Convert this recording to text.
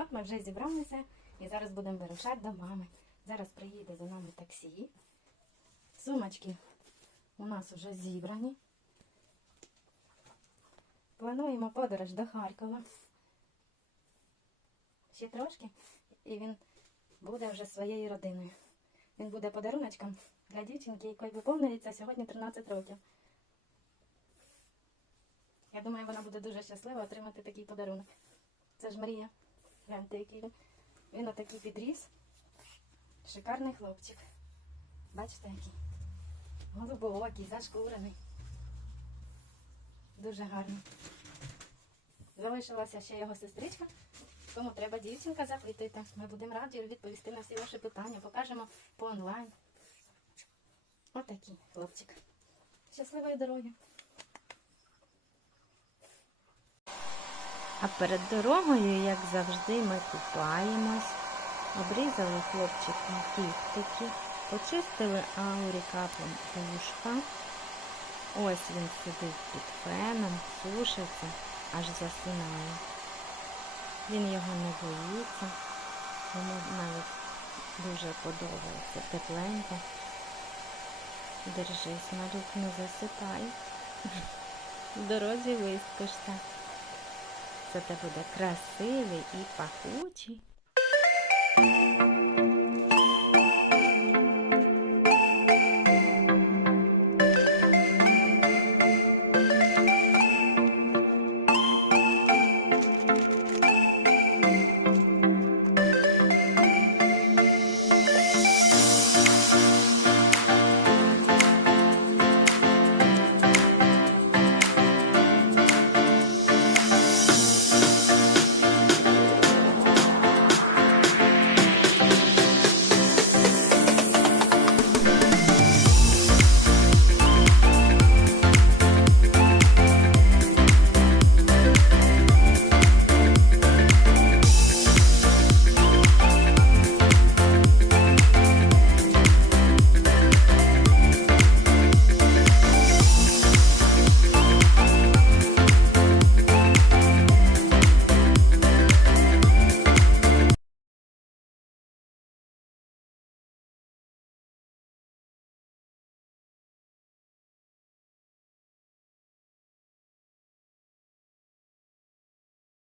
От ми вже зібралися і зараз будемо вирушати до мами. Зараз приїде за нами таксі. Сумочки у нас вже зібрані. Плануємо подорож до Харкова. Ще трошки, і він буде вже своєю родиною. Він буде подаруночком для дівчинки, якої виповнюється сьогодні 13 років. Я думаю, вона буде дуже щаслива отримати такий подарунок. Це ж Марія. Гляньте, який він. Він отакий підріс. Шикарний хлопчик. Бачите, який? Голубоокий, зашкурений. Дуже гарний. Залишилася ще його сестричка, тому треба дівчинка запитати. Ми будемо раді відповісти на всі ваші питання. Покажемо по онлайн. Отакий хлопчик. Щасливої дороги! А перед дорогою, як завжди, ми купаємось, обрізали хлопчику кіхтики, почистили аурі каплом вушка. Ось він сидить під феном, сушиться, аж засинає. Він його не боїться, йому навіть дуже подобається тепленько. Держись, малюк, не засипай. В дорозі вискочте. Зате буде красивий і пахучий.